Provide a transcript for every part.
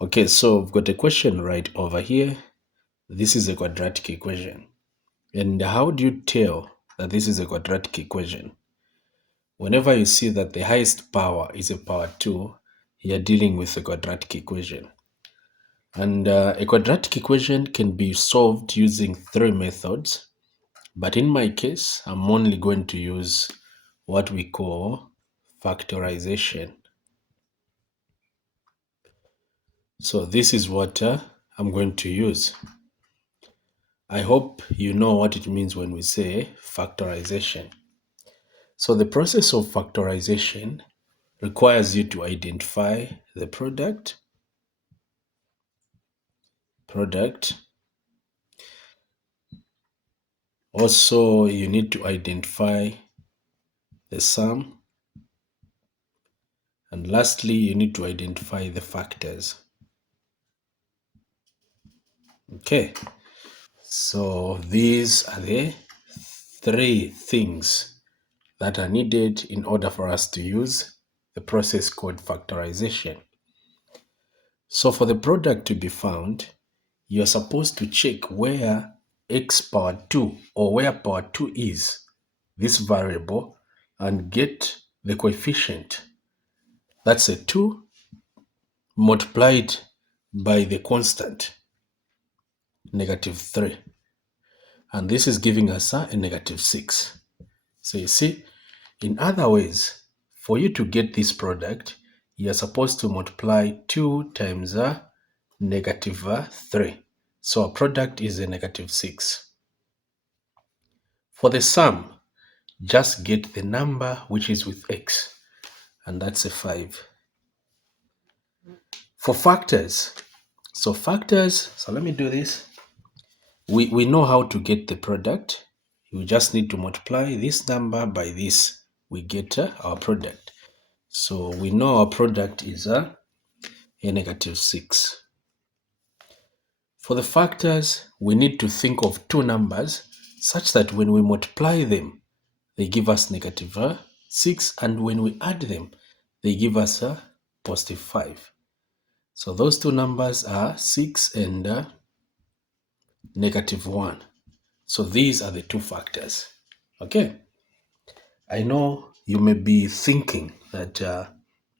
Okay, so we've got a question right over here. This is a quadratic equation. And how do you tell that this is a quadratic equation? Whenever you see that the highest power is a power 2, you're dealing with a quadratic equation. And a quadratic equation can be solved using 3 methods. But in my case, I'm only going to use what we call factorization. So this is what I'm going to use. I hope you know what it means when we say factorization. So the process of factorization requires you to identify the product. Also, you need to identify the sum. And lastly, you need to identify the factors. Okay, so these are the 3 things that are needed in order for us to use the process called factorization. So for the product to be found, you're supposed to check where x power 2 or where power 2 is, this variable, and get the coefficient. That's a 2 multiplied by the constant, -3. And this is giving us a -6. So you see, in other ways, for you to get this product, you're supposed to multiply 2 times a -3. So our product is a -6. For the sum, just get the number which is with x, and that's a 5. For factors, so let me do this. We know how to get the product. You just need to multiply this number by this. We get our product. So we know our product is a -6. For the factors, we need to think of 2 numbers such that when we multiply them, they give us -6, and when we add them, they give us a +5. So those 2 numbers are 6 and -1. So these are the 2 factors. Okay. I know you may be thinking that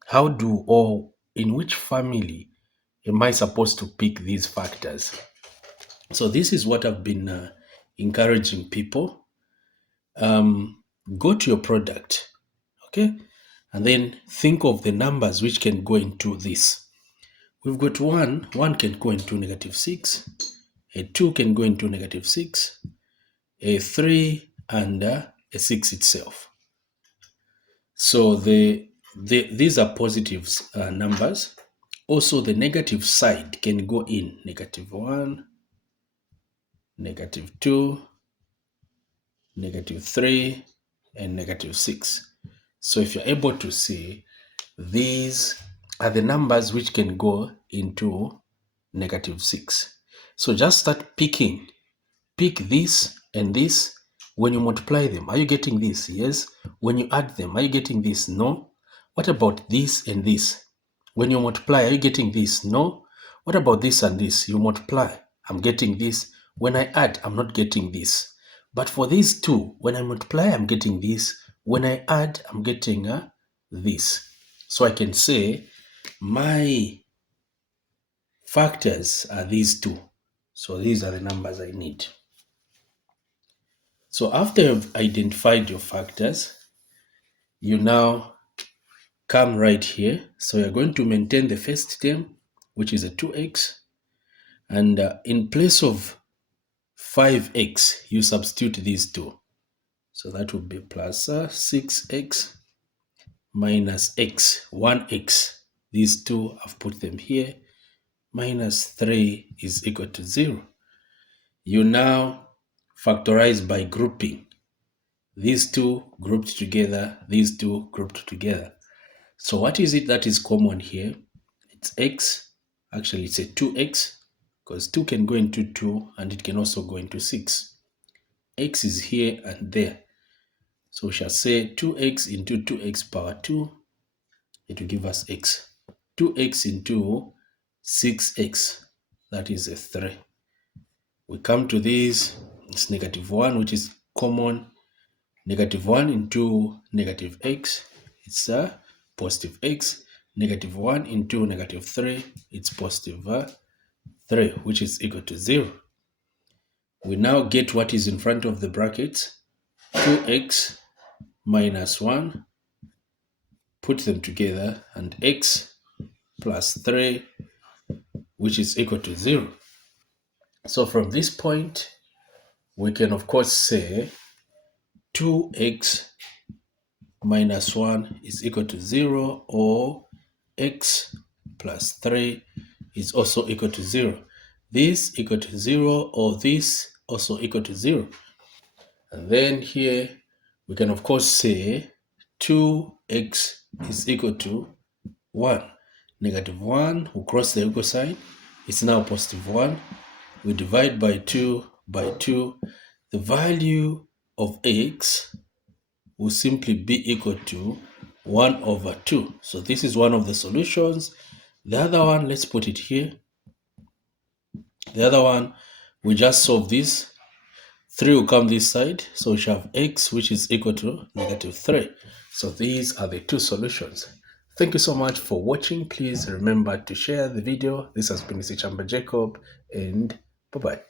how do or in which family am I supposed to pick these factors? So this is what I've been encouraging people. Go to your product, okay? And then think of the numbers which can go into this. We've got 1 can go into -6, a 2 can go into -6, a 3, and a 6 itself. So these are positive numbers. Also, the negative side can go in -1, -2, -3, and -6. So if you're able to see, these are the numbers which can go into -6. So just start picking. Pick this and this. When you multiply them, are you getting this? Yes. When you add them, are you getting this? No. What about this and this? When you multiply, are you getting this? No. What about this and this? You multiply, I'm getting this. When I add, I'm not getting this. But for these 2, when I multiply, I'm getting this. When I add, I'm getting this. So I can say my factors are these 2. So these are the numbers I need. So after you've identified your factors, you now come right here. So you're going to maintain the first term, which is a 2x. And in place of 5x, you substitute these 2. So that would be plus 6x minus x, 1x. These 2, I've put them here. Minus 3 is equal to 0. You now factorize by grouping. These 2 grouped together, these 2 grouped together. So what is it that is common here? It's x. Actually, it's a 2x, because 2 can go into 2 and it can also go into 6. X is here and there. So we shall say 2x into 2x power 2. It will give us x. 2x into 6x, that is a 3. We come to this, it's negative 1, which is common. Negative 1 into negative x, it's positive x. Negative 1 into negative 3, it's positive 3, which is equal to 0. We now get what is in front of the brackets, 2x minus 1, put them together, and x plus 3, which is equal to 0. So from this point, we can of course say 2x minus 1 is equal to 0, or x plus 3 is also equal to 0. This equal to 0, or this also equal to 0. And then here we can of course say 2x is equal to 1. Negative 1 will cross the equal sign. It's now positive 1. We divide by 2 by 2. The value of x will simply be equal to 1 over 2. So this is one of the solutions. The other one, let's put it here. The other one, we just solve this. 3 will come this side, so we shall have x, which is equal to negative 3. So these are the two solutions. Thank you so much for watching. Please remember to share the video. This has been Mr. Chamba Jacob, and bye-bye.